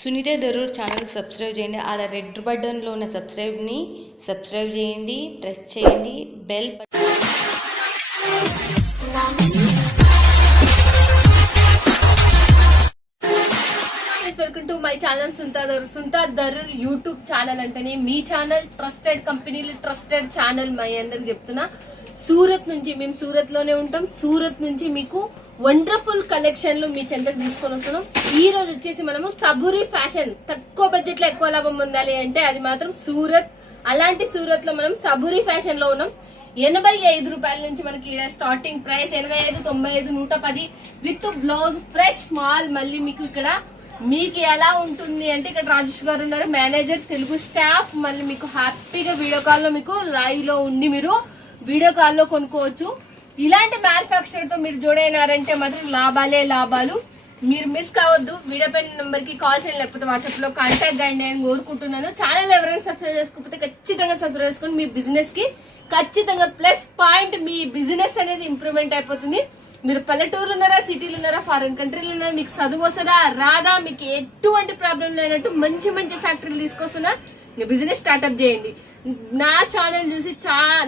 Sunitha Darur channel subscribe చేయండి. ఆడ red బటన్లో ఉన్న సబ్స్క్రైబ్ని సబ్స్క్రైబ్ చేయండి, ప్రెస్ చేయండి bell. Welcome to my channel Sunitha Darur YouTube channel అంటేనే మీ ఛానల్, ట్రస్టెడ్ కంపెనీలు, ట్రస్టెడ్ ఛానల్. మై అందరికి చెప్తున్నా, సూరత్ నుంచి మేము సూరత్ లోనే ఉంటాం. సూరత్ నుంచి మీకు వండర్ఫుల్ కలెక్షన్లు మీ చెంతకు తీసుకొని వస్తున్నాం. ఈ రోజు వచ్చేసి మనము సబూరి ఫ్యాషన్, తక్కువ బడ్జెట్ లో ఎక్కువ లాభం పొందాలి అంటే అది మాత్రం సూరత్. అలాంటి సూరత్ లో మనం సబూరి ఫ్యాషన్ లో ఉన్నాం. 85 రూపాయల నుంచి మనకి starting price 85, 95, 110 with blouse, fresh mall. మళ్ళీ మీకు ఇక్కడ మీకు ఎలా ఉంటుంది అంటే ఇక్కడ రాజేష్ గారు ఉన్నారు, మేనేజర్, తెలుగు స్టాఫ్. మళ్ళీ మీకు హ్యాపీగా వీడియో కాల్ లో మీకు లైవ్ లో ఉండి మీరు వీడియో కాల్ లో కొనుక్కోవచ్చు. ఇలాంటి మ్యానుఫ్యాక్చర్ తో మీరు జోడైనారంటే మాత్రం లాభాలే లాభాలు. మీరు మిస్ కావద్దు. వీడియో పైన నెంబర్ కి కాల్ చేయండి, లేకపోతే వాట్సాప్ లో కాంటాక్ట్ చేయండి అని కోరుకుంటున్నాను. ఛానల్ ఎవరైనా సబ్స్క్రైబ్ చేసుకోకపోతే ఖచ్చితంగా సబ్స్క్రైబ్ చేసుకుని మీ బిజినెస్ కి ఖచ్చితంగా ప్లస్ పాయింట్, మీ బిజినెస్ అనేది ఇంప్రూవ్మెంట్ అయిపోతుంది. మీరు పల్లెటూరులో ఉన్నారా, సిటీలు ఉన్నారా, ఫారెన్ కంట్రీలు ఉన్నారా, మీకు చదువు వస్తుందా రాదా, మీకు ఎటువంటి ప్రాబ్లం లేనట్టు మంచి మంచి ఫ్యాక్టరీలు తీసుకొస్తున్నా బిజినెస్ స్టార్ట్అప్ చేయండి. నా ఛానల్ చూసి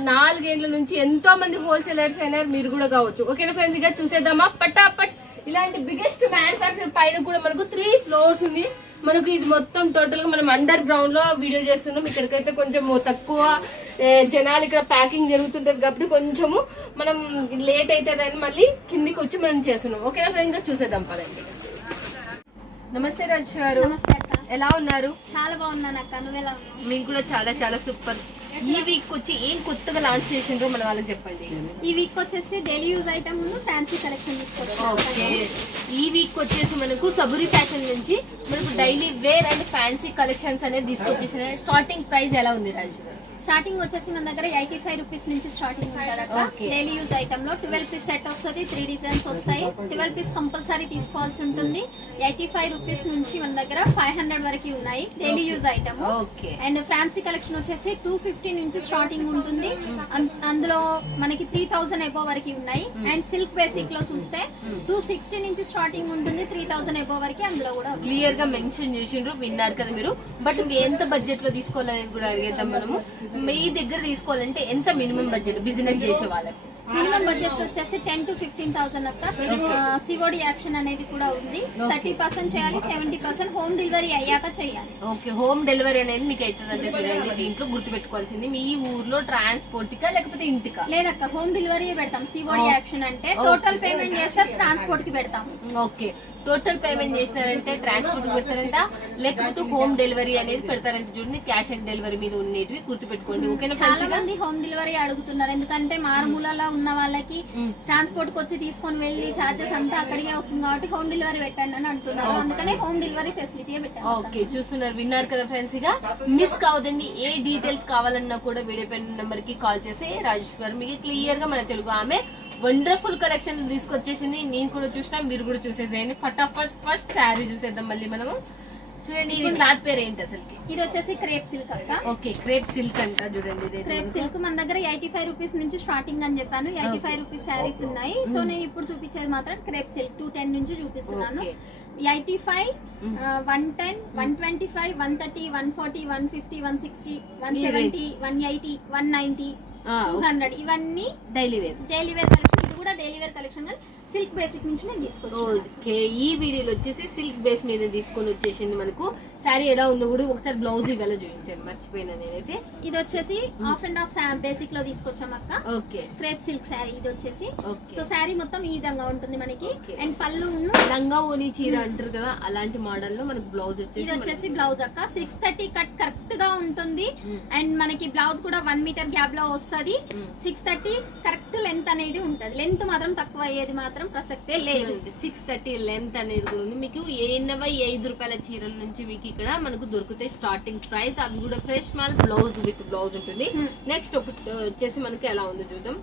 4 ఏళ్ల నుంచి ఎంతో మంది హోల్సేలర్స్ అయినారు, మీరు కూడా కావచ్చు. ఓకేనా ఫ్రెండ్స్, ఇక చూసేద్దామా పటాపట్. ఇలాంటి బిగ్గెస్ట్ మ్యానుఫ్యాక్చర్ పైన కూడా మనకు 3 ఫ్లోర్స్ ఉంది. మనకు ఇది మొత్తం టోటల్ గా మనం అండర్ గ్రౌండ్ లో వీడియో చేస్తున్నాం. ఇక్కడికైతే కొంచెం తక్కువ జనాలు ఇక్కడ ప్యాకింగ్ జరుగుతుంటది కాబట్టి కొంచెము మనం లేట్ అవుతుందని మళ్ళీ కిందికి వచ్చి మనం చేస్తున్నాం. ఓకేనా ఫ్రెండ్స్, చూసేద్దాం పదండి. నమస్తే రాజు గారు, ఎలా ఉన్నారు? చాలా బాగున్నాను అక్క, నువ్వు ఎలా ఉన్నావు? మీకు కూడా చాలా చాలా సూపర్. ఈ వీక్ వచ్చి ఏం కొత్తగా లాంచ్ చేసిండ్రో మన వాళ్ళకి చెప్పండి. ఈ వీక్ వచ్చేసి daily use item fancy collection తీసుకొచ్చాను. ఓకే, ఈ వీక్ వచ్చేసి మనకు సబూరి ఫ్యాషన్ నుంచి మనకు daily wear and fancy collections అనేది తీసుకొచ్చేసిన. స్టార్టింగ్ ప్రైస్ ఎలా ఉంది రాజు? స్టార్టింగ్ వచ్చేసి మన దగ్గర 85 రూపీస్ నుంచి స్టార్టింగ్ ఉంటుంది అక్క. డైలీ యూజ్ ఐటమ్ లో 12 పీస్ సెట్ వస్తుంది, 3 డిజైన్స్ వస్తాయి. 12 పీస్ కంపల్సరీ తీసుకోవాల్సి ఉంటుంది. 85 రూపీస్ నుంచి మన దగ్గర 500 వరకు ఉన్నాయి daily use item. And fancy collection వచ్చేసి 250 నుంచి స్టార్టింగ్ ఉంటుంది. అందులో మనకి 3000 అబో వరకు ఉన్నాయి. అండ్ సిల్క్ బేసిక్ లో చూస్తే 260 నుంచి స్టార్టింగ్ ఉంటుంది, 3000 అబో వరకు అందులో కూడా క్లియర్ గా మెన్షన్ చేసిండ్రు, విన్నారు కదా మీరు. బట్ ఎంత బడ్జెట్ లో తీసుకోవాలని కూడా అడిగేద్దాం మనము. మీ దగ్గర తీసుకోవాలంటే ఎంత మినిమం బడ్జెట్ బిజినెస్ చేసే వాళ్ళకి? మినిమం బడ్జెట్ వచ్చేసి 10 to 15,000 అక్క. సిఓడి యాక్షన్ అనేది కూడా ఉంది. 30% చేయాలి, 70% హోమ్ డెలివరీ అయ్యాక చేయాలి. ఓకే, హోమ్ డెలివరీ అనేది మీకు అవుతుందంటే చూడండి. దీంట్లో గుర్తుపెట్టుకోవాల్సింది, మీ ఊర్లో ట్రాన్స్పోర్ట్ కా లేకపోతే ఇంటికా? లేదక్క, హోమ్ డెలివరీ పెడతాం. సిఓడి యాక్షన్ అంటే టోటల్ పేమెంట్ చేస్తే ట్రాన్స్పోర్ట్ కి పెడతాం. ఓకే, టోటల్ పేమెంట్ చేసినారంటే ట్రాన్స్పోర్ట్ పెడతారంట, లేకపోతే హోమ్ డెలివరీ అనేది పెడతారంటే చూడండి. క్యాష్ ఆన్ డెలివరీ మీద ఉండేటివి గుర్తుపెట్టుకోండి. ఓకేనా? చాలా మంది హోమ్ డెలివరీ అడుగుతున్నారు, ఎందుకంటే మారుమూలలో ఉన్న వాళ్ళకి ట్రాన్స్పోర్ట్ కి వచ్చి తీసుకొని వెళ్ళి చార్జెస్ అంతా అక్కడికే వస్తుంది కాబట్టి హోమ్ డెలివరీ పెట్టండి అని అంటున్నారు. అందుకనే హోమ్ డెలివరీ ఫెసిలిటీ పెట్టారు. ఓకే, చూస్తున్నారు, విన్నారు కదా ఫ్రెండ్స్. ఇక మిస్ కావద్దండి. ఏ డీటెయిల్స్ కావాలన్నా కూడా వీడియో పైన నెంబర్ కి కాల్ చేసి రాజేష్ గారు మీకు క్లియర్ గా మన తెలుగు ఆమె వండర్ఫుల్ కలెక్షన్ తీసుకొచ్చేసింది. నేను కూడా చూసినా, మీరు కూడా చూసేసేయండి. ఫటాఫట్ ఫస్ట్ శారీ చూసేద్దాం మళ్ళీ మనము. చూడండి, ఇది క్లాత్ పేరు ఏంటి అసలుకి? ఇది వచ్చేసి క్రేప్ సిల్క్ అక్క. ఓకే, క్రేప్ సిల్క్ అంట. చూడండి, క్రేప్ సిల్క్ మన దగ్గర 85 రూపీస్ నుంచి స్టార్టింగ్ అని చెప్పాను. 85 రూపీస్ శారీస్ ఉన్నాయి. సో నేను ఇప్పుడు చూపించేది మాత్రం క్రేప్ సిల్క్ 210 నుంచి చూపిస్తున్నాను. 85, 110, 125, 130, 140, 150, 160, 170, 180, 190, 200 ఇవన్నీ డైలీ వేర్ కలెక్షన్. ఇది కూడా డైలీ వేర్ కలెక్షన్ కానీ సిల్క్ బేసిక్ నుంచి నేను తీసుకొచ్చాను. ఓకే, ఈ వీడియోలో వచ్చేసి సిల్క్ బేస్ మీద తీసుకొని వచ్చేసింది మనకు. శారీ ఎలా ఉందో కూడా ఒకసారి బ్లౌజ్ ఇవాళ చూపించండి, మర్చిపోయినా నేనైతే. ఇది వచ్చేసి హాఫ్ అండ్ హాఫ్ బేసిక్ లో తీసుకొచ్చాం అక్క. ఓకే, క్రేప్ సిల్క్ శారీ ఇది వచ్చేసి. సో శారీ మొత్తం ఈ విధంగా ఉంటుంది మనకి. అండ్ పళ్ళు లంగా ఓని చీర అంటారు కదా, అలాంటి మోడల్ లో మనకు బ్లౌజ్ వచ్చేసి. ఇది వచ్చేసి బ్లౌజ్ అక్క. 630 కట్ కరెక్ట్ గా ఉంటుంది. అండ్ మనకి బ్లౌజ్ కూడా 1 మీటర్ గ్యాప్ లో వస్తుంది. 630 కరెక్ట్ లెంత్ అనేది ఉంటది. లెంత్ మాత్రం తక్కువ అయ్యేది మాత్రం ప్రసక్తే లేదు. 630 లెంత్ అనేది కూడా ఉంది. మీకు 85 రూపాయల చీరల నుంచి మీకు ఇక్కడ మనకు దొరుకుతాయి స్టార్టింగ్ ప్రైస్. అవి కూడా fresh mall, blouse with blouse ఉంటుంది. నెక్స్ట్ వచ్చేసి మనకి ఎలా ఉందో చూద్దాం.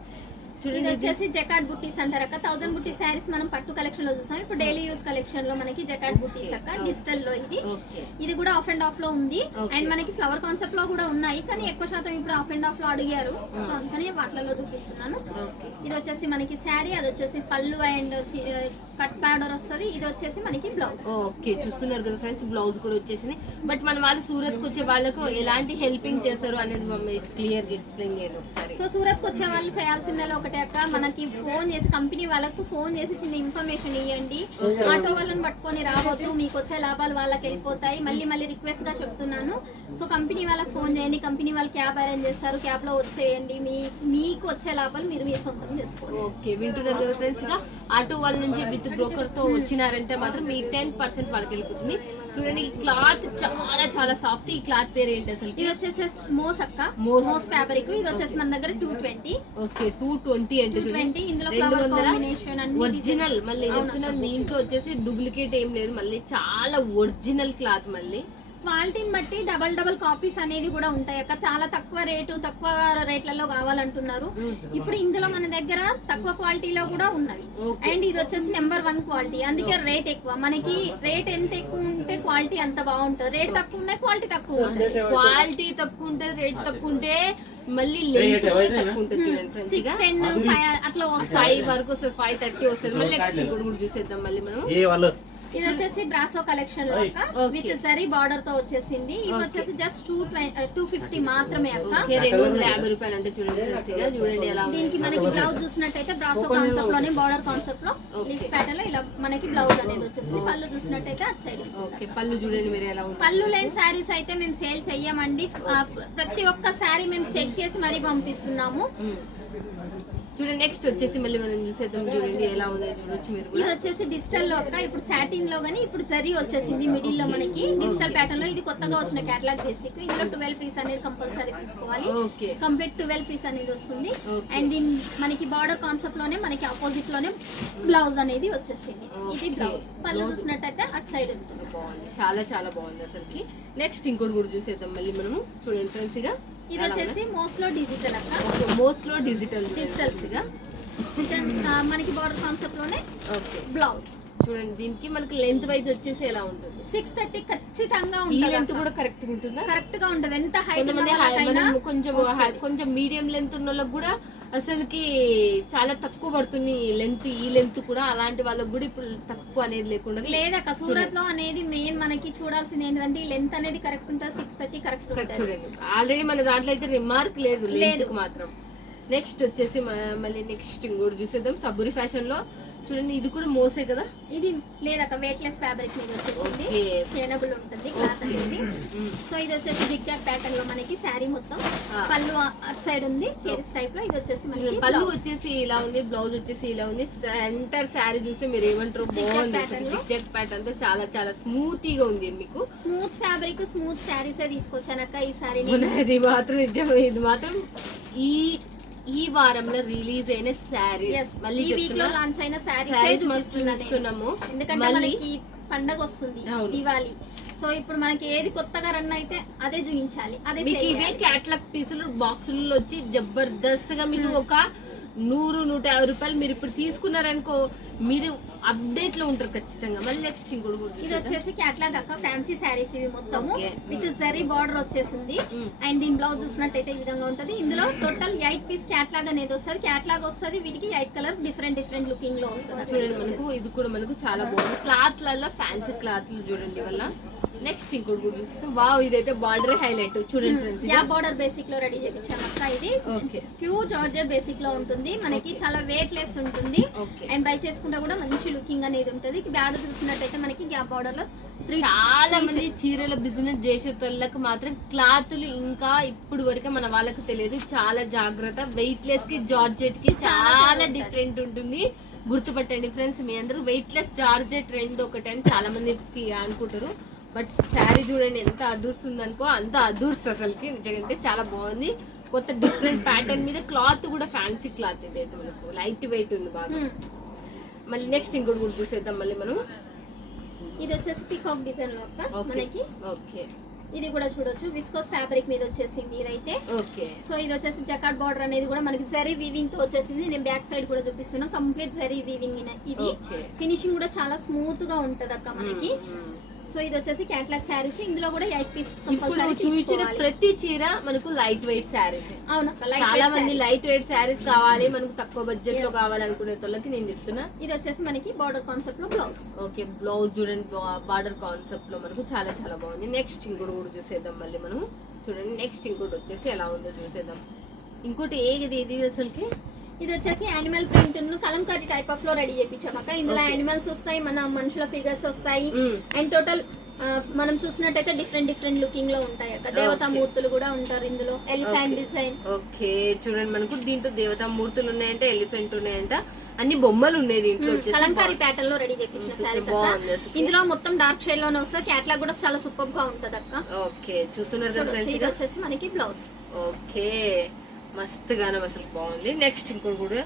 ఇది వచ్చేసి జకాట్ బుట్టీస్ అంటారు అక్క. 1000 బుట్టి శారీస్ మనం పట్టు కలెక్షన్ లో చూసాం. ఇప్పుడు డైలీ యూస్ కలెక్షన్ లో మనకి జకాట్ బుట్టీస్ అక్క, డిజిటల్ లో ఇది కూడా ఆఫ్ అండ్ ఆఫ్ లో ఉంది. అండ్ మనకి ఫ్లవర్ కాన్సెప్ట్ లో కూడా ఉన్నాయి, కానీ ఎక్కువ శాతం ఇప్పుడు ఆఫ్ అండ్ ఆఫ్ లో అడిగారు, సో అందుకని వాటిలలో చూపిస్తున్నాను. ఇది వచ్చేసి మనకి శారీ, అది వచ్చేసి పళ్ళు అండ్ కట్ బార్డర్ వస్తుంది. ఇది వచ్చేసి మనకి బ్లౌజ్. ఓకే, చూస్తున్నారు కదా ఫ్రెండ్స్, బ్లౌజ్ కూడా వచ్చేసింది. బట్ మన వాళ్ళు సూరత్ కు వచ్చే వాళ్ళకు ఎలాంటి హెల్పింగ్ చేస్తారు అనేది క్లియర్ గా ఎక్స్ప్లెయిన్ చేయండి ఒకసారి. సో సూరత్ కు వచ్చే వాళ్ళు చేయాల్సిందల్లా ఒకటే అక్క, మనకి ఫోన్ చేసి కంపెనీ వాళ్ళకు ఫోన్ చేసి చిన్న ఇన్ఫర్మేషన్ ఇవ్వండి. ఆటో వాళ్ళని పట్టుకొని రావద్దు, మీకు వచ్చే లాభాలు వాళ్ళకి వెళ్ళిపోతాయి. మళ్ళీ రిక్వెస్ట్ గా చెప్తున్నాను. సో కంపెనీ వాళ్ళకి ఫోన్ చేయండి, కంపెనీ వాళ్ళు క్యాబ్ అరేంజ్ చేస్తారు, క్యాబ్ లో వచ్చేయండి. మీకు వచ్చే లాభాలు మీరు మీ సొంతం చేసుకోండి. ఓకే, వింటున్నారు కదా ఫ్రెండ్స్. గా ఆటో వాళ్ళ నుంచి విత్ బ్రోకర్ తో వచ్చినారంటే మాత్రం మీ 10% వాళ్ళకి వెళ్ళిపోతుంది. చూడండి, ఈ క్లాత్ చాలా చాలా సాఫ్ట్. ఈ క్లాత్ పేరు ఏంటి అసలు? ఇది వచ్చేసి మోస్ అక్క, మోస్ ఫ్యాబ్రిక్. ఇది వచ్చేసి మన దగ్గర 220. ఓకే, 220 అంటే 220. ఇందులో ఫ్లవర్ కాంబినేషన్ అన్ని ఒరిజినల్. మళ్ళీ చెప్తున్నాను, దీంట్లో వచ్చేసి డూప్లికేట్ ఏం లేదు, మళ్ళీ చాలా ఒరిజినల్ క్లాత్. మళ్ళీ క్వాలిటీని బట్టి డబల్ కాపీస్ అనేది కూడా ఉంటాయి అక్క. చాలా తక్కువ రేట్లలో కావాలంటున్నారు. ఇప్పుడు ఇందులో మన దగ్గర తక్కువ క్వాలిటీలో కూడా ఉన్నది. అండ్ ఇది వచ్చేసి నెంబర్ 1 క్వాలిటీ, అందుకే రేట్ ఎక్కువ. మనకి రేట్ ఎంత ఎక్కువ ఉంటే క్వాలిటీ అంత బాగుంటుంది. రేట్ తక్కువ ఉంటే క్వాలిటీ తక్కువ ఉంటుంది. క్వాలిటీ తక్కువ ఉంటే రేట్ తక్కువ ఉంటే మళ్ళీ లెంత్ తక్కువ ఉంటుంది. చూడండి ఫ్రెండ్స్, 6, 10, 5 అట్లా వస్తాయి. 5 వరకు వస్తుంది, 5:30 వస్తుంది. మళ్ళీ నెక్స్ట్ కూడా చూసేద్దాం మళ్ళీ మనం. ఇది వచ్చేసి బ్రాసో కలెక్షన్ లో విత్ జరీ బార్డర్ తో వచ్చేసింది. ఇవి వచ్చేసి జస్ట్ 250 మాత్రమే అక్క. 250 రూపాయలు అంటే చూడండి ఫ్రెండ్స్, చూడండి ఎలా ఉంది. దీనికి మనకి బ్లౌజ్ చూసినట్టయితే బ్రాసో కాన్సెప్ట్ లోనే బార్డర్ కాన్సెప్ట్ లో లీఫ్ ప్యాటర్న్ లో ఇలా మనకి బ్లౌజ్ అనేది వచ్చేసింది. పళ్ళు చూసినట్టయితే అటు సైడ్. ఓకే, పళ్ళు చూడండి మీరు ఎలా ఉంది. పళ్ళు లేని శారీస్ అయితే మేము సేల్ చెయ్యమండి. ప్రతి ఒక్క శారీ మేము చెక్ చేసి మరీ పంపిస్తున్నాము. చూడండి, నెక్స్ట్ వచ్చేసి మళ్ళీ మనం చూసేద్దాం. చూడండి ఎలా ఉంది, చూడొచ్చు మీరు. ఇది వచ్చేసి డిజిటల్ లో అక్క. ఇప్పుడు సాటిన్ లో గానీ ఇప్పుడు జరీ వచ్చేసింది మిడిల్ లో మనకి డిజిటల్ ప్యాటర్న్ లో. ఇది కొత్తగా వచ్చిన కేటలాగ్ బేసిక్. ఇందులో 12 పీస్ అనేది కంపల్సరీ తీసుకోవాలి. కంప్లీట్ 12 పీస్ అనేది వస్తుంది. అండ్ దీని మనకి బార్డర్ కాన్సెప్ట్ లోనే మనకి ఆపోజిట్ లోనే బ్లౌజ్ అనేది వచ్చేసింది. ఇది బ్లౌజ్. పళ్ళు చూసినట్టయితే అటు సైడ్ ఉంటుంది. బాగుంది, చాలా చాలా బాగుంది అసలుకి. నెక్స్ట్ ఇంకోటి కూడా చూసేద్దాం మళ్ళీ మనము. చూడండి ఫ్రెండ్స్, గా ఇది వచ్చేసి మోస్ లో డిజిటల్ అక్క. ఓకే, మోస్ లో డిజిటల్ గా మనకి బార్డర్ కాన్సెప్ట్ లోనే బ్లౌజ్. చూడండి, దీనికి మనకి లెంత్ వైజ్ వచ్చేసి ఎలా ఉంటుంది? 630 ఖచ్చితంగా ఈ ఉంటుంది. లెంత్ కూడా కరెక్ట్ ఉంటుందా? కరెక్ట్ గా ఉంటుంది. ఎంత హైట్ కొంచెం మీడియం లెంత్ ఉన్న వాళ్ళకి కూడా అసలుకి చాలా తక్కువ పడుతుంది లెంత్. ఈ లెంత్ కూడా అలాంటి వాళ్ళకి కూడా ఇప్పుడు తక్కువ అనేది లేకుండా లేదక్క. సూరత్ లో అనేది మెయిన్ మనకి చూడాల్సింది ఏంటంటే ఈ లెంత్ అనేది కరెక్ట్ ఉంటుంది. 630 కరెక్ట్ ఉంటుంది. చూడండి, ఆల్రెడీ మన దాంట్లో అయితే రిమార్క్ లేదు లెంత్ మాత్రం. నెక్స్ట్ వచ్చేసి మళ్ళీ నెక్స్ట్ ఇంకోటి చూసేద్దాం. సబ్బురి ఫ్యాషన్ లో చూడండి, ఇది కూడా మోసే కదా. ఇది లేదక్క, వెయిట్లెస్ ఫ్యాబ్రిక్ మీద వచ్చేసింది. స్ట్రెచబుల్ ఉంటుంది క్లాత్ అనేది. సో ఇది వచ్చేసి జిగ్జాగ్ ప్యాటర్న్ లో మనకి శారీ మొత్తం పళ్ళు అటు సైడ్ ఉంది కేరీస్ టైప్ లో. ఇది వచ్చేసి మనకి పళ్ళు వచ్చేసి ఇలా ఉంది, బ్లౌజ్ వచ్చేసి ఇలా ఉంది. సెంటర్ శారీ చూసి మీరు ఏమంటారు, బాగుంది. జిగ్జాగ్ ప్యాటర్న్ తో చాలా చాలా స్మూత్ గా ఉంది. మీకు స్మూత్ ఫ్యాబ్రిక్, స్మూత్ శారీస్ తీసుకొచ్చానక్క ఈ శారీ. ఇది మాత్రం నిజం. ఇది మాత్రం ఈ వారంలో రిలీజ్ అయిన శారీస్, మళ్ళీ లాంచ్ అయిన శారీస్ చూస్తున్నాము. ఎందుకంటే మనకి పండగ వస్తుంది, దివాళీ. సో ఇప్పుడు మనకి ఏది కొత్తగా రన్ అయితే అదే చూపించాలి. అదే మీకు ఇవే క్యాటలాగ్ పీసులు బాక్సులలో వచ్చి జబర్దస్త్ గా మీకు ఒక 100-150 రూపాయలు మీరు ఇప్పుడు తీసుకున్నారనుకో, మీరు అప్డేట్ లో ఉంటారు ఖచ్చితంగా. మళ్ళీ నెక్స్ట్ ఇంకోటి ఇది వచ్చేసి క్యాటలాగ్ అక్క. ఫ్యాన్సీ శారీస్ ఇవి మొత్తము విత్ జరీ బార్డర్ వచ్చేసింది. అండ్ దీని బ్లౌజ్ చూసినట్టయితే ఈ విధంగా ఉంటది. ఇందులో టోటల్ 8 పీస్ క్యాటలాగ్ అనేది వస్తుంది. క్యాటలాగ్ వస్తుంది, వీటికి 8 కలర్ డిఫరెంట్ లుకింగ్ లో వస్తుంది. చూడండి, మనకు ఇది కూడా మనకు చాలా బాగుంది. క్లాత్ లలో ఫ్యాన్సీ క్లాత్లు చూడండి వల్ల. నెక్స్ట్ ఇంకోటి కూడా చూస్తాం. వావ్, ఇదైతే బార్డర్ హైలైట్. చూడండి ఫ్రెండ్స్, యా బార్డర్ బేసిక్ లో రెడీ చేయించాం అక్క. ఇది ప్యూర్ జార్జెట్ బేసిక్ లో ఉంటుంది. మనకి చాలా వెయిట్ లెస్ ఉంటుంది. అండ్ బై చేసుకుంటే కూడా మంచి లుకింగ్ అనేది ఉంటుంది. బ్యాడ్ చూసినట్టయితే మనకి గ్యాప్ బార్డర్ లో చాలా మంది చీరల బిజినెస్ చేసే తొళ్ళకు మాత్రం క్లాతులు ఇంకా ఇప్పుడు వరకు మన వాళ్ళకి తెలియదు. చాలా జాగ్రత్త. వెయిట్ లెస్ కి జార్జెట్ కి చాలా డిఫరెంట్ ఉంటుంది. గుర్తుపట్టండి ఫ్రెండ్స్, మీ అందరూ వెయిట్ లెస్ జార్జెట్ రెండు ఒకటి అని చాలా మంది అనుకుంటారు. బట్ శారీ చూడండి ఎంత అదూర్స్ ఉందనుకో, అంత అదూర్స్ అసలుకి. నిజంగా చాలా బాగుంది. కొత్త డిఫరెంట్ ప్యాటర్న్ మీద క్లాత్ కూడా ఫ్యాన్సీ క్లాత్. ఇదైతే మనకు లైట్ వెయిట్ ఉంది బాగా. మళ్ళీ నెక్స్ట్ ఇంకోటి కూడా చూసేద్దాం మళ్ళీ మనం. ఇది వచ్చేసి పీకాక్ డిజైన్ లో మనకి. ఓకే, ఇది కూడా చూడొచ్చు విస్కోస్ ఫ్యాబ్రిక్ మీద వచ్చేసింది ఇదైతే. ఓకే. సో ఇది వచ్చేసి జకార్డ్ బార్డర్ అనేది కూడా మనకి జరీ వీవింగ్ తో వచ్చేసింది. నేను బ్యాక్ సైడ్ కూడా చూపిస్తున్నా, కంప్లీట్ జరీ వీవింగ్ ఇది. ఫినిషింగ్ కూడా చాలా స్మూత్ గా ఉంటది అక్క మనకి. సో ఇది వచ్చేసి క్యాట్లాగ్ శారీస్, ఇందులో కూడా 8 పీస్ కంపల్సరీ చూపించిన ప్రతి చీర మనకు లైట్ వెయిట్ శారీస్. అవునక్క, చాలా మంది లైట్ వెయిట్ శారీస్ కావాలి, మనకు తక్కువ బడ్జెట్ లో కావాలనుకునే వాళ్ళకి నేను చెప్తున్నా. ఇది వచ్చేసి మనకి బార్డర్ కాన్సెప్ట్ లో బ్లౌజ్. ఓకే, బ్లౌజ్ చూడండి బార్డర్ కాన్సెప్ట్ లో మనకు చాలా చాలా బాగుంది. నెక్స్ట్ ఇంకోటి కూడా చూసేద్దాం మళ్ళీ మనము. చూడండి నెక్స్ట్ ఇంకోటి వచ్చేసి ఎలా ఉందో చూసేద్దాం. ఇంకోటి ఏది ఇది అసలుకి ఇది వచ్చేసి animal print Kalamkari type of లో రెడీ చేయించాం అక్క. ఇందులో యానిమల్స్ వస్తాయి, మన మనుషుల ఫిగర్స్ వస్తాయి, అండ్ టోటల్ మనం చూసినట్టయితే డిఫరెంట్ లుకింగ్ లో ఉంటాయి అక్క. దేవతా మూర్తులు కూడా ఉంటారు ఇందులో, ఎలిఫెంట్ డిజైన్. ఓకే, చూడండి మనకు దీంట్లో దేవతా మూర్తులు ఉన్నాయంట, ఎలిఫెంట్ ఉన్నాయంట, అన్ని బొమ్మలు ఉన్నాయి దీంట్లో. కలంకారీ ప్యాటర్న్ లో రెడీ చేయించిన సారీస్ అక్క. ఇందులో మొత్తం డార్క్ షేడ్ లోనే వస్తుంది. క్యాట్లాగ్ కూడా చాలా సూపర్ గా ఉంటది అక్క. ఓకే, చూస్తున్నారు. ఇది వచ్చేసి మనకి బ్లౌజ్. ఓకే, మస్తుగానే అసలు బాగుంది. నెక్స్ట్ ఇంకోటి కూడా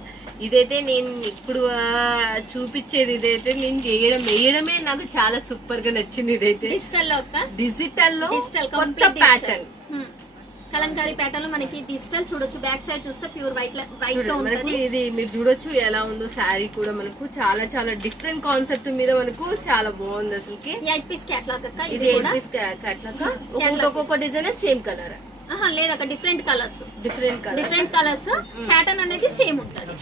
ఇదైతే నేను ఇప్పుడు చూపించేది ఇదైతే నేను వేయడమే నాకు చాలా సూపర్ గా నచ్చింది. ఇదైతే డిజిటల్ లో కొత్త ప్యాటర్న్, కలంకారీ ప్యాటర్న్ లో మనకి డిజిటల్ చూడొచ్చు. బ్యాక్ సైడ్ చూస్తే ప్యూర్ వైట్ తో ఉంటది. ఇది మీరు చూడొచ్చు ఎలా ఉందో. శారీ కూడా మనకు చాలా చాలా డిఫరెంట్ కాన్సెప్ట్ మీద మనకు చాలా బాగుంది అసలుకి. 8 పీస్ క్యాట్లాగ్ అక్క. ఇది 8 పీస్ క్యాట్లాగ్, ఒక్కొక్క డిజైన్ సేమ్ కలర్ లేదక్క, డిఫరెంట్ కలర్స్ Hmm. ప్యాటర్న్ అనేది సేమ్ ఉంటది.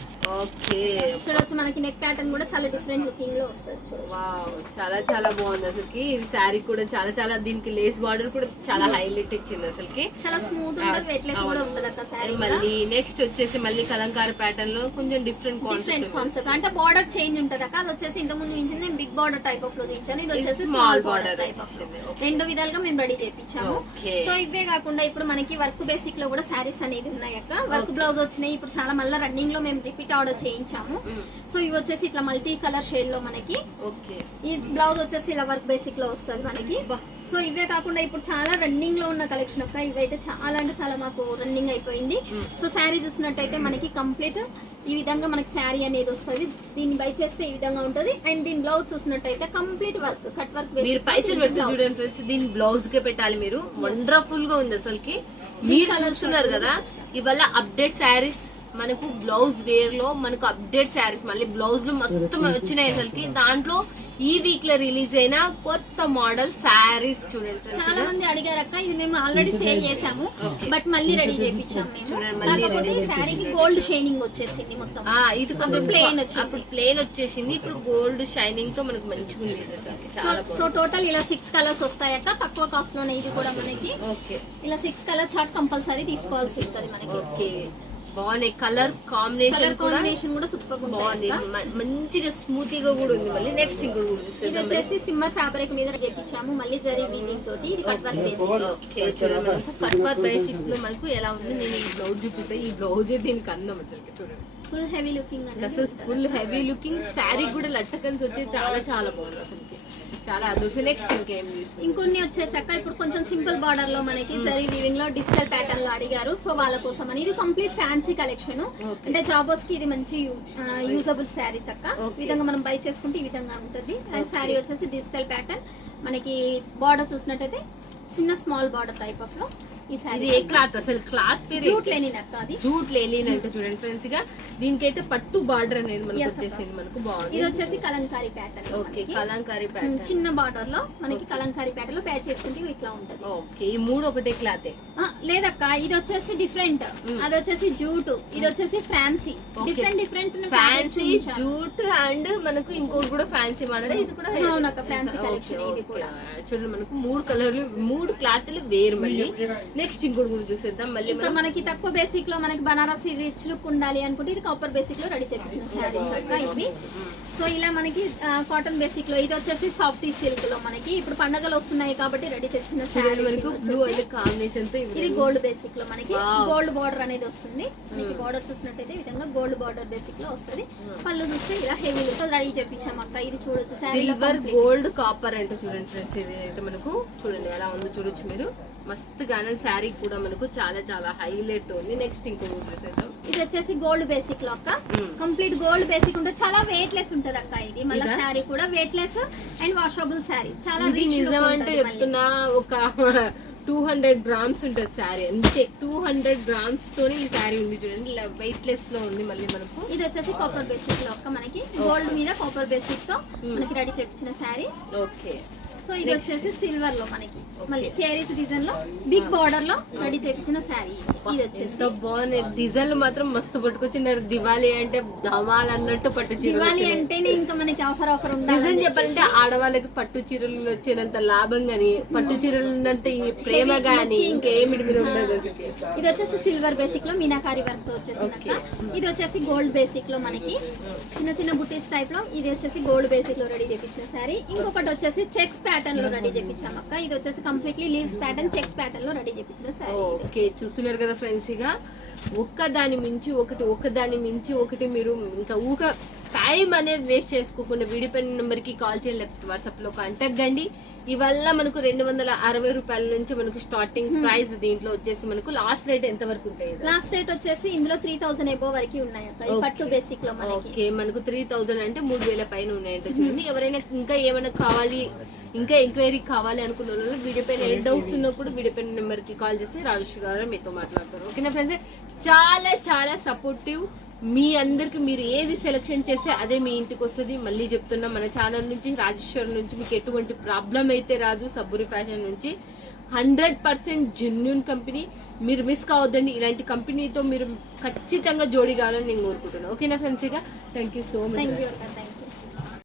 ఓకే, చూడొచ్చు మనకి నెక్ ప్యాటర్న్ కూడా చాలా డిఫరెంట్ లుకింగ్ లో వస్తుంది. వావ్, చాలా చాలా బాగుంది అసలుకి. ఈ శారీ కూడా చాలా చాలా, దీనికి లేస్ బార్డర్ కూడా చాలా హైలైట్ ఇచ్చింది అసలుకి. చాలా స్మూత్ ఉంటది, వెయిట్లెస్ కూడా ఉంటది అక్క శారీ. మళ్ళీ నెక్స్ట్ వచ్చేసి మళ్ళీ కలంకారీ ప్యాటర్న్ లో కొంచెం డిఫరెంట్ కాన్సెప్ట్ అంటే బార్డర్ చేంజ్ ఉంటది అక్క. అది వచ్చేసి ఇంత ముందు నుంచి బిగ్ బార్డర్ టైప్ ఆఫ్ లో ఇచ్చాను, ఇది వచ్చేసి స్మాల్ బార్డర్ టైప్ ఆఫ్ లో. రెండు విధాలుగా మేము రెడీ చేయించాము. సో ఇవే కాకుండా ఇప్పుడు మనకి వర్క్ బేసిక్ లో కూడా శారీస్ అనేది ఉన్నాయి అక్క. వర్క్ బ్లౌజ్ వచ్చినాయి ఇప్పుడు చాలా, మళ్ళీ రన్నింగ్ లో మేము రిపీట్ ఆర్డర్ చేయించాము. సో ఇవి వచ్చేసి ఇట్లా మల్టీ కలర్ షేడ్ లో మనకి. ఈ బ్లౌజ్ వచ్చేసి ఇలా వర్క్ బేసిక్ లో వస్తుంది మనకి. సో ఇవే కాకుండా ఇప్పుడు చాలా రన్నింగ్ లో ఉన్న కలెక్షన్ అక్క. ఇవైతే చాలా అంటే చాలా మాకు రన్నింగ్ అయిపోయింది. సో శారీ చూసినట్టయితే మనకి కంప్లీట్ ఈ విధంగా మనకి శారీ అనేది వస్తుంది. దీన్ని బై చేస్తే ఈ విధంగా ఉంటది. అండ్ దీని బ్లౌజ్ చూసినట్టయితే కంప్లీట్ వర్క్, కట్ వర్క్. మీరు పైసలు పెట్టి చూడండి ఫ్రెండ్స్, దీని బ్లౌజ్ కే పెట్టాలి మీరు. వండర్ఫుల్ గా ఉంది అసలుకి. మీరు చూస్తున్నారు కదా, ఇవాళ అప్డేట్ శారీస్ మనకు బ్లౌజ్ వేర్ లో మనకు అప్డేట్ శారీస్ మళ్ళీ బ్లౌజ్ లో మస్తు వచ్చినాయి అసలుకి. దాంట్లో ఈ వీక్ లో రిలీజ్ అయిన కొత్త మోడల్ శారీస్ చూడండి. చాలా మంది అడిగారు అక్క, ఇది మేము ఆల్రెడీ సేల్ చేసాము బట్ మళ్ళీ రెడీ చేయించాము మేము. కాకపోతే ఈ శారీకి గోల్డ్ షైనింగ్ వచ్చేసింది మొత్తం. ఇది కొంచెం ప్లేన్ వచ్చింది, అప్పుడు ప్లేన్ వచ్చేసింది, ఇప్పుడు గోల్డ్ షైనింగ్ తో మనకు మంచిగా ఉంది. సో టోటల్ ఇలా 6 కలర్స్ వస్తాయి అక్క, తక్కువ కాస్ట్ లోనే. ఇది కూడా మనకి ఇలా 6 కలర్ చార్ట్ కంపల్సరీ తీసుకోవాల్సి ఉంటుంది మనకి. ఓకే, బాగున్నాయి. కలర్ కాంబినేషన్ కూడా సూపర్ బాగుంది, మంచిగా స్మూత్ గా కూడా ఉంది. మళ్ళీ నెక్స్ట్ ఇంకోటి ఇది వచ్చేసి సిమ్మర్ ఫ్యాబ్రిక్ మీద చేపించాము, మళ్ళీ జరీ వీవింగ్ తోటి. ఇది కట్ వర్క్ బేసిక్. ఓకే, చూడండి మనకు కట్ వర్క్ బేసిక్ లో మనకు ఎలా ఉంది. నేను ఈ బ్లౌజ్ చూపిస్తాను. ఈ బ్లౌజ్ దీనికి అందం అసలు చూడండి, ఫుల్ హెవీ లుకింగ్ అండి. అసలు ఫుల్ హెవీ లుకింగ్. శారీ కూడా లట్టకన్స్ వచ్చి చాలా చాలా బాగుంది అసలు, చాలా అదొచ్చు. నెక్స్ట్ ఇంకేం చూస్తాం, ఇంకొన్ని వచ్చేసాక ఇప్పుడు కొంచెం సింపుల్ బార్డర్ లో మనకి జరీ వీవింగ్ లో డిజిటల్ ప్యాటర్న్ లో అడిగారు. సో వాళ్ళ కోసం అని ఇది కంప్లీట్ ఫ్యాన్సీ కలెక్షన్. అంటే జాబర్స్ కి ఇది మంచి యూజబుల్ శారీస్ అక్క. ఈ విధంగా మనం బై చేసుకుంటే ఈ విధంగా ఉంటుంది. అండ్ శారీ వచ్చేసి డిజిటల్ ప్యాటర్న్ మనకి. బార్డర్ చూసినట్టయితే చిన్న స్మాల్ బార్డర్ టైప్ ఆఫ్ లో ఈ శారీ. ఏ క్లాత్ అసలు? క్లాత్ జూట్ లేనిన్ అక్క, అది జూట్ లేనిన్ అంటే చూడండి ఫ్రెండ్స్ గా. దీనికైతే పట్టు బార్డర్ అనేది మనకు వచ్చేసింది, మనకు బాగుంది. ఇది వచ్చేసి Kalamkari pattern. Okay, Kalamkari pattern చిన్న బార్డర్ లో మనకి కలంకారీ ప్యాటర్న్ లో ప్యాచ్ చేసుకుంటే ఇట్లా ఉంటది. ఓకే, ఈ మూడు ఒకటే క్లాత్ లేదక్క, ఇది వచ్చేసి డిఫరెంట్, అది వచ్చేసి జూట్, ఇది వచ్చేసి fancy. Different fancy jute and మనకు ఇంకోటి కూడా ఫ్యాన్సీ మోడల్. ఇది కూడా అవునక్క, ఫ్యాన్సీ కలెక్షన్. ఇది కూడా చూడండి మనకు 3 కలర్లు 3 క్లాత్లు వేరు. మళ్ళీ నెక్స్ట్ ఇంకోటి కూడా చూసేద్దాం. మళ్ళీ మనకి తక్కువ బేసిక్ లో మనకి బనారసి రిచ్ లుక్ ఉండాలి అనుకుంటే ఇది కాపర్ బేసిక్ లో రెడీ చేపించిన శారీస్ అక్క ఇవి. సో ఇలా మనకి కాటన్ బేసిక్ లో. ఇది వచ్చేసి సాఫ్ట్ సిల్క్ లో మనకి ఇప్పుడు పండగలు వస్తున్నాయి కాబట్టి రెడీ చేసిన శారీ. కాంబినేషన్ తో ఇది గోల్డ్ బేసిక్ లో మనకి గోల్డ్ బార్డర్ అనేది వస్తుంది. మనకి బార్డర్ చూసినట్టయితే ఈ విధంగా గోల్డ్ బార్డర్ బేసిక్ లో వస్తుంది. పళ్ళు చూస్తే ఇలా హెవీ రెడీ చేపించాం అక్క. ఇది చూడొచ్చు, సిల్వర్ గోల్డ్ కాపర్ అంటే చూడండి ఫ్రెండ్స్. ఇది అయితే మనకు చూడండి ఎలా ఉందో చూడొచ్చు మీరు. మస్తుగానే శారీ కూడా మనకు చాలా చాలా హైలైట్ ఉంది. నెక్స్ట్ ఇంకో చూసేద్దాం. ఇది వచ్చేసి గోల్డ్ బేసిక్ లో అక్క. కంప్లీట్ గోల్డ్ బేసిక్ ఉంటుంది, చాలా వెయిట్ లెస్ ఉంటది అక్క. ఇది మళ్ళీ శారీ కూడా weight less and washable sari. చాలా నిజం అంటే చెప్తున్నా, ఒక 200 గ్రామ్స్ ఉంటుంది శారీ, అంతే 200 గ్రామ్స్ తోనే ఈ శారీ ఉంది చూడండి, వెయిట్ లెస్ లో ఉంది. మళ్ళీ మనకు ఇది వచ్చేసి కాపర్ బేసిక్ లో మనకి గోల్డ్ మీద కాపర్ బేసిక్ తో మనకి రెడీ చేయించిన శారీ. ఓకే, సో ఇది వచ్చేసి సిల్వర్ లో మనకి మళ్ళీ కేరీస్ డిజైన్ లో బిగ్ బార్డర్ లో రెడీ చేయించిన శారీ. ఇది వచ్చేసి బాగున్నాయి డిజైన్లు మాత్రం మస్తు పట్టుకొచ్చినారు. దివాళీ అంటే ధమాల్ అన్నట్టు పట్టు చీరలు. దివాళీ అంటేనే ఇంకా మనకి ఆఫర్ ఉండాలి. నిజం చెప్పాలంటే ఆడవాళ్ళకి పట్టు చీరలు వచ్చినంత లాభం గాని, పట్టు చీరలు ఉన్నంత ఈ ప్రేమ గాని ఇంకేమిటి మీద ఉండదు. ఇది వచ్చేసి సిల్వర్ బేసిక్ లో మీనాకారి వర్క్ తో వచ్చేసి, ఇది వచ్చేసి గోల్డ్ బేసిక్ లో మనకి చిన్న చిన్న బుటీస్ టైప్ లో, ఇది వచ్చేసి గోల్డ్ బేసిక్ లో రెడీ చేయించిన శారీ. ఇంకొకటి వచ్చేసి చెక్స్ ప్యాటర్న్ లో రెడీ చేయించాం అక్క. ఇది వచ్చేసి completely leaves pattern checks pattern లో రెడీ చేయించిన శారీ. ఓకే, చూస్తున్నారు కదా ఫ్రెండ్స్, ఇక ఒక్కదాని మించి ఒకటి మీరు ఇంకా ఊక టైం అనేది వేస్ట్ చేసుకోకుండా వీడియో పైన నెంబర్ కి కాల్ చేయండి, లేకపోతే వాట్సాప్ లో కాంటాక్ట్ కండి. ఇవల్ల మనకు 260 రూపాయల నుంచి మనకు స్టార్టింగ్ ప్రైస్. దీంట్లో వచ్చేసి మనకు లాస్ట్ రేట్ ఎంత వరకు ఉంటాయి? లాస్ట్ రేట్ వచ్చేసి ఇందులో 3000 ఎబో వరకు ఉన్నాయి అక్క. ఈ పట్టు బేసిక్ లో మనకి. ఓకే, మనకు 3000 అంటే 3000 పైన ఉన్నాయంట చూడండి. ఎవరైనా ఇంకా ఏమైనా కావాలి, ఇంకా ఎంక్వైరీ కావాలి అనుకున్న వాళ్ళు వీడియో పైన ఏ డౌట్స్ ఉన్నప్పుడు వీడియో పైన నెంబర్ కి కాల్ చేసి రాజేష్ గారు మీతో మాట్లాడతారు. ఓకేనా ఫ్రెండ్స్, చాలా చాలా సపోర్టివ్. మీ అందరికి మీరు ఏది సెలెక్షన్ చేస్తే అదే మీ ఇంటికి వస్తుంది. మళ్ళీ చెప్తున్నా, మన ఛానల్ నుంచి రాజేశ్వర్ నుంచి మీకు ఎటువంటి ప్రాబ్లం అయితే రాదు. సబ్బురి ఫ్యాషన్ నుంచి 100% జెన్యూన్ కంపెనీ. మీరు మిస్ కావద్దండి, ఇలాంటి కంపెనీతో మీరు ఖచ్చితంగా జోడి కావాలని నేను కోరుకుంటున్నాను. ఓకేనా ఫ్రెండ్స్, ఇక థ్యాంక్ యూ సో మచ్.